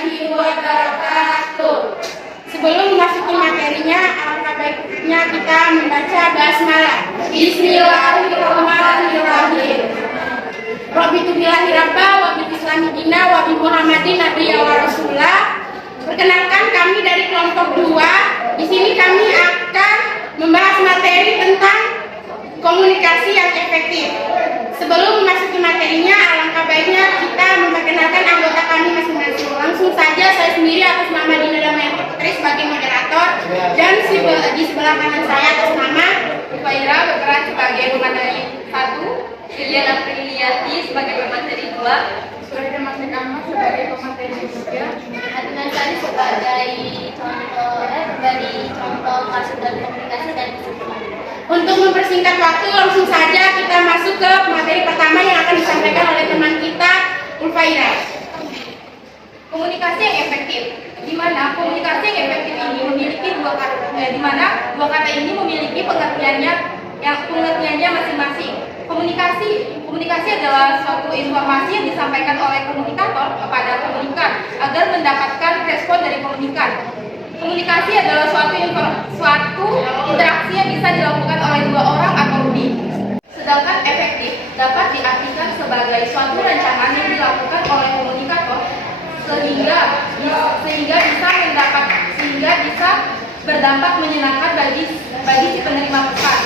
warahmatullahi wabarakatuh. Sebelum memasuki materinya, alangkah baiknya kita membaca basmalah. Bismillahirrahmanirrahim. Raditu billahi rabba wa bil islami dina wa bi Muhammadin nabiyya wa rasulah. Perkenalkan, kami dari kelompok 2. Di sini kami akan membahas materi tentang komunikasi yang efektif. Sebelum memasuki materinya, alangkah baiknya kita memperkenalkan anggota kami masing-masing. Langsung saja, saya sendiri atas nama Dina Damayanti Putri sebagai moderator, dan di sebelah kanan saya atas nama Faira berperan sebagai pemateri 1, Liliana Priliati sebagai pemateri 2, Suraya Masek Ahmad sebagai pemateri 3, Adnan Sari sebagai contoh kasus dan komunikasi dan kesimpulan. Untuk mempersingkat waktu, langsung saja kita masuk ke materi pertama yang akan disampaikan oleh teman kita, Ulfaira. komunikasi yang efektif. Di mana komunikasi yang efektif ini memiliki dua kata ini memiliki pengertiannya masing-masing. Komunikasi adalah suatu informasi yang disampaikan oleh komunikator kepada komunikan agar mendapatkan respon dari komunikan. Komunikasi adalah suatu interaksi yang bisa dilakukan oleh dua orang atau lebih. Sedangkan efektif dapat diartikan sebagai suatu rancangan yang dilakukan oleh komunikator sehingga bisa berdampak menyenangkan bagi si penerima pesan.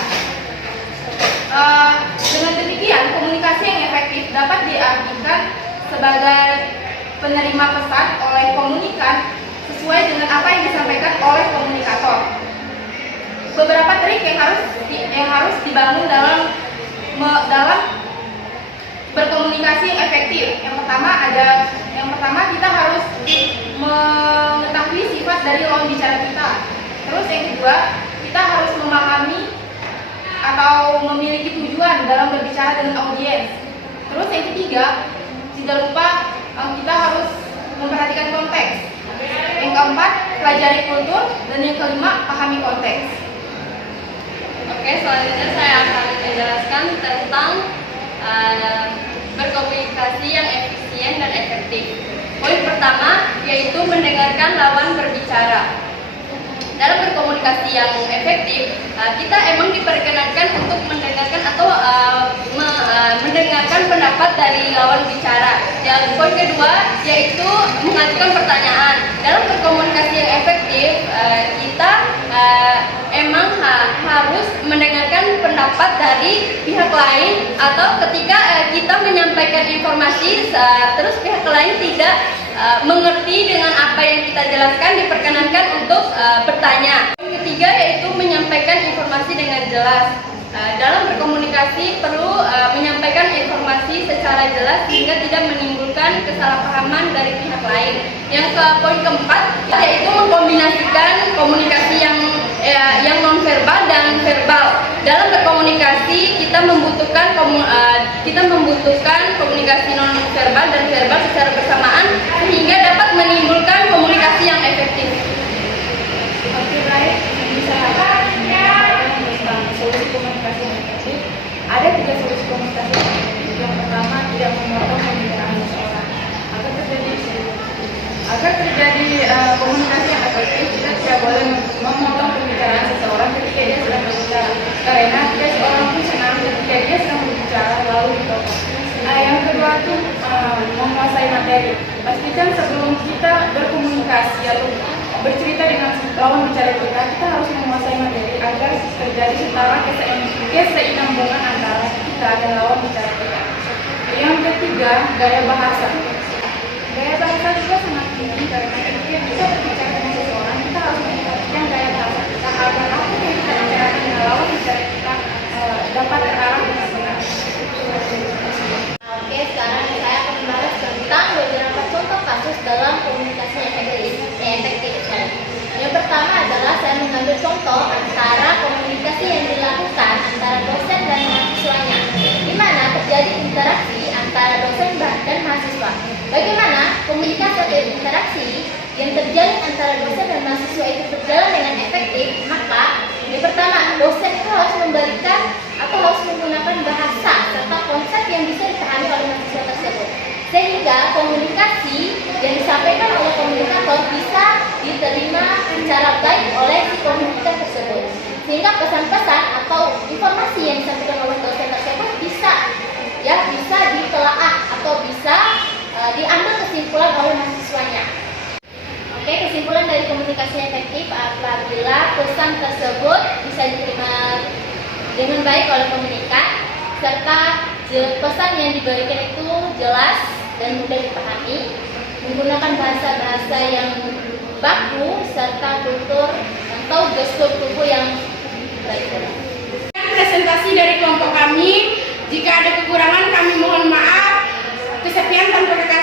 Dengan demikian, komunikasi yang efektif dapat diartikan sebagai penerima pesan oleh komunikan sesuai dengan apa yang disampaikan oleh komunikator. Beberapa trik yang harus dibangun dalam berkomunikasi yang efektif. Yang pertama kita harus mengetahui sifat dari lawan bicara kita. Terus yang kedua, kita harus memahami atau memiliki tujuan dalam berbicara dengan audiens. Terus yang ketiga, tidak lupa kita harus memperhatikan konteks. Yang keempat, pelajari kultur, dan yang kelima, pahami konteks. Oke, selanjutnya saya akan menjelaskan tentang berkomunikasi yang efisien dan efektif. Poin pertama yaitu mendengarkan lawan berbicara. Dalam berkomunikasi yang efektif, kita emang diperkenankan untuk mendengarkan atau mendengarkan pendapat dari lawan bicara. Yang poin kedua yaitu mengajukan pertanyaan. Dalam berkomunikasi yang efektif, kita emang harus mendengarkan pendapat dari pihak lain, atau ketika kita menyampaikan informasi terus pihak lain tidak mengerti dengan apa yang kita jelaskan, diperkenankan untuk bertanya. Yang ketiga yaitu menyampaikan informasi dengan jelas. Dalam berkomunikasi perlu menyampaikan informasi secara jelas sehingga tidak menimbulkan kesalahpahaman dari pihak lain. Yang poin keempat yaitu mengkombinasikan komunikasi yang nonverbal dan verbal. Dalam berkomunikasi kita membutuhkan komunikasi nonverbal dan verbal secara bersamaan sehingga dapat menimbulkan komunikasi yang efektif. Oke, baik. Bisa tentang solusi komunikasi yang efektif. Ada 3 solusi komunikasi yang efektif. Yang pertama, tidak memotong pembicaraan seseorang. Agar terjadi komunikasi yang efektif, kita tidak boleh memotong pembicaraan seseorang ketika dia sedang berbicara, karena tidak seorang pun senang ketika dia sedang berbicara lalu dipotong. Yang kedua itu menguasai materi. Pastikan sebelum kita berkomunikasi atau bercerita dengan lawan bicara kita harus menguasai materi agar terjadi setara keseimbangan antara kita dan lawan bicara kita. Yang ketiga, gaya bahasa. Gaya bahasa juga sangat penting karena ketika kita berbicara dengan seseorang, kita harus memperhatikan gaya bahasa kita agar apa yang kita bicarakan dengan lawan bicara kita dapat terarah dengan benar. Oke, sekarang saya akan membahas tentang beberapa contoh kasus dalam komunikasi yang efektif. Yang pertama adalah saya mengambil contoh antara komunikasi yang dilakukan antara dosen dan mahasiswanya, di mana terjadi interaksi antara dosen dan mahasiswa. Bagaimana komunikasi atau interaksi yang terjalin antara dosen dan mahasiswa itu berjalan dengan efektif? Maka yang pertama, dosen itu harus memberikan atau harus menggunakan bahasa serta konsep yang bisa dipahami oleh mahasiswa tersebut, sehingga komunikasi yang disampaikan oleh baik oleh si komunitas tersebut. Sehingga pesan-pesan atau informasi yang disampaikan oleh dosen tersebut bisa ditelaah atau bisa diambil kesimpulan oleh mahasiswanya. Oke, kesimpulan dari komunikasi efektif apabila pesan tersebut bisa diterima dengan baik oleh komunikan, serta pesan yang diberikan itu jelas dan mudah dipahami, menggunakan bahasa-bahasa yang baku, serta tutur atau gestur tubuh yang baik. Presentasi dari kelompok kami. Jika ada kekurangan kami mohon maaf. Kesekian tanpa kata